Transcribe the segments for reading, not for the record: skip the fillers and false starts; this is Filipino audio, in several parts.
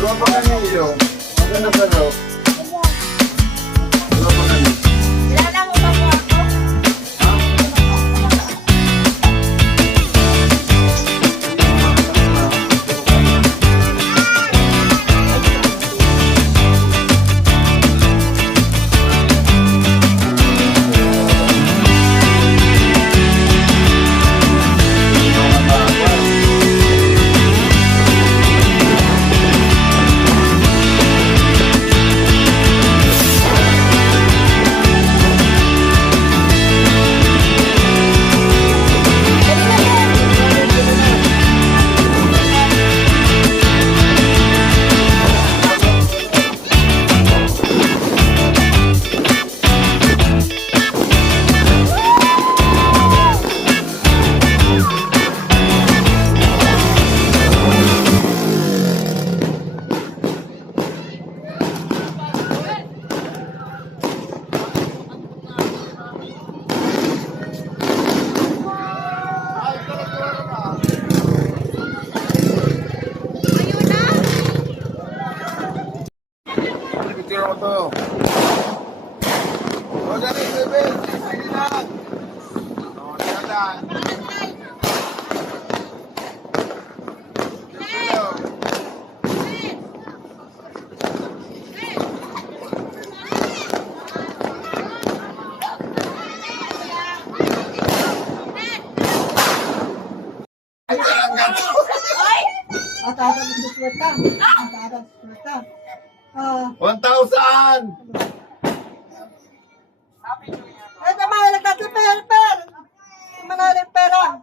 Dua pa kanilyo. Maganda sa loob. Dua pa kanilyo. Kilala mo ba mo ako? Picture mo to. O, dali, bebe. Sige lang. O, dadan. Atadang susuwata. Atadang susuwata. 1,000! Eh, tama, nagkakipel-pel. Manaling pera.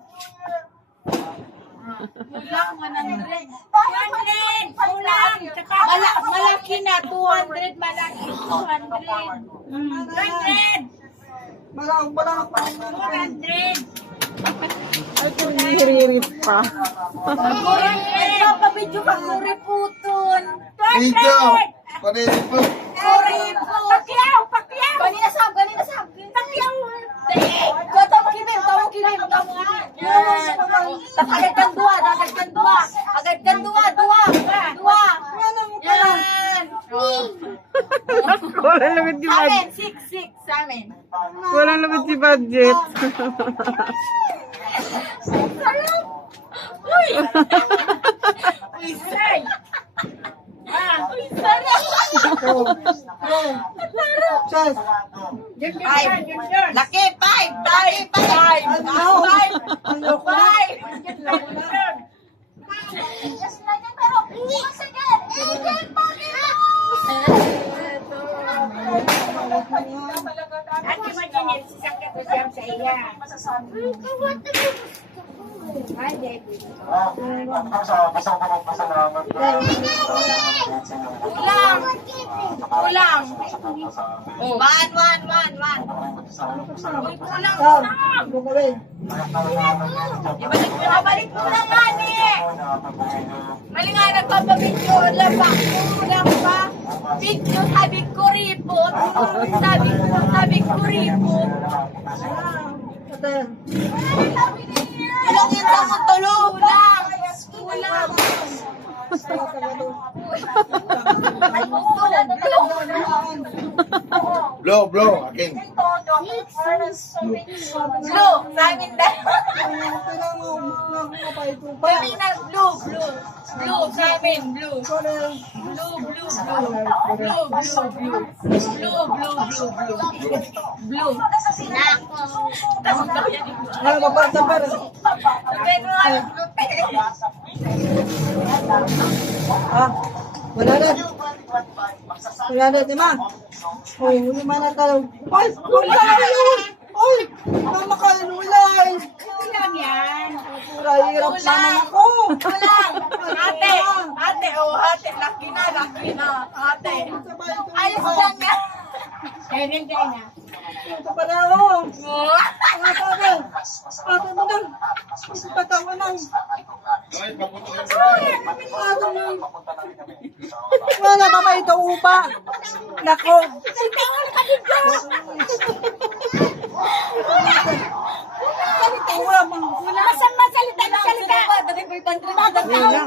Kulang 100. 200! Kulang! Tsaka malaki na 200. Malaki 200. 100! Malang pa. 200! Ay, kumihirip pa. Nagpapabidyo ka kuriputon. Video! 200! Panirin po. Kuripo! Pakyaw! Pakyaw! Ganina sab! Ganina sab! Pakyaw! Tawang kilim! Tawang kilim! Tawang kilim! Agad kang dua! Agad kang dua! Agad kang dua! Dua! Dua! Yan! Walang limit yung budget. Amin! 6! Sa amin! Walang limit yung budget. Sarap! Uy! Uy, say! Uy, sarap! Chas. Five! Laki! 5! Laki! 5! Ano? Ano ko? 5! Pero, bukas agad! Agad! Ate Majanet, sisakit ko siya sa iya. Ay, David. Kulang. Kulang. One. Uy, kulang na. Bumalik. Ibalik mo na nga, ni. Mali nga, nagpapabidyo. Laba. Kulang pa. Video, sabi ko ripot. Sabi ko ripot. Ate. Kulang yun sa matulog. Kulang. Blow, akin. Blue, sa amin dalawa. Kailangan mo Kami na blue. Blue, sa amin, blue. Blue. Tapos daw yan yung blue. Ano ba sa pera? Pero ano, Ah, wala na. Wala na, di ba? Uy, lima na tayo. Uy, wala na yun. Uy, mamakalulay. kulang yan. Pura hirap naman ako. Kulang. Ate, laki na. Ate. Ayos lang na. Kevin, kaya na. Ito pala ako. Ate. Ate mo lang. Patawa lang. Ay, paputukin mo. Ate mo. Wala ba ba ito upa? Nako. Wala bang. Masang masalita. Wala.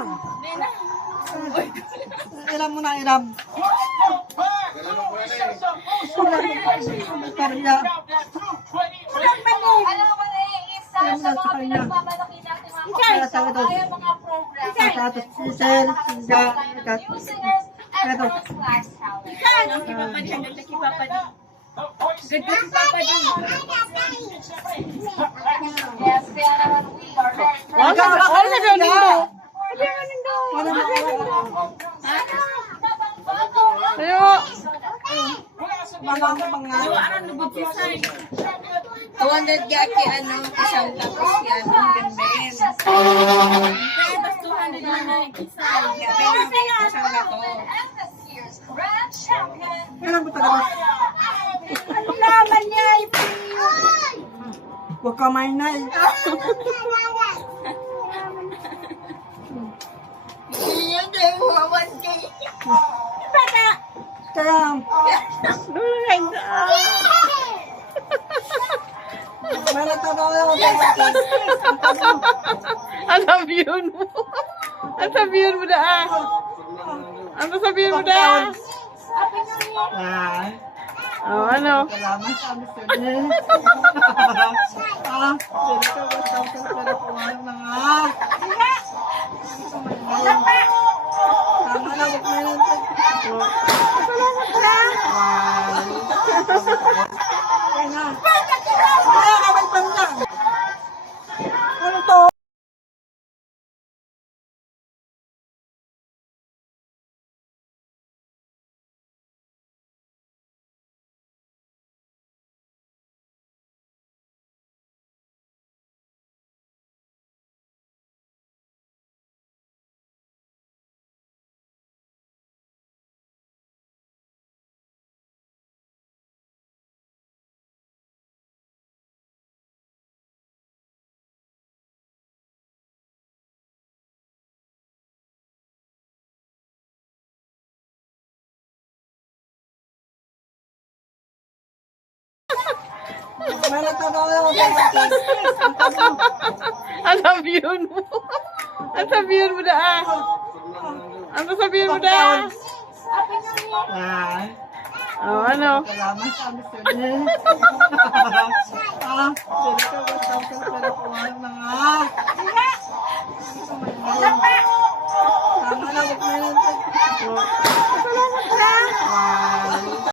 Iram mo na, iram. Karya. Alam mo na isa Alam sa na, sa mga kanya. pinagmamalaki natin mga Kaya sa ito. kaya mga programs. Tapos sisel, sinja, Users and ito. class talent. Yes, kaya naman we are very proud. Wala na nindo. Ayo. Tuwandad gaki ano, isang tapos yan, ang ganda-ganda. Gabi namin isang gato. And this year's grand champion. Iram mo talaga. Ano naman niya? Huwag ka mainay. Yun din, 1K. Kaya, may nagtatrabaho ako. Ang sabihin mo. Ang sabihin mo na ah. Ang sabihin mo na. Ah, Oh, ano? salamat sa amin sir. Ah, dito ko sa pagkakuha na nga. Tama na, huwag na yun. Kaya na. Kaya ka may panda. Ano to? May nagtatrabaho ako. Ang sabihin mo. Ang sabihin mo na ah. Ang sabihin mo na. Ah, Oh, ano? salamat sa amin sir. Ah, dito ko sa pagkakuha na nga. Tama na, huwag na yun. Oh. Ah,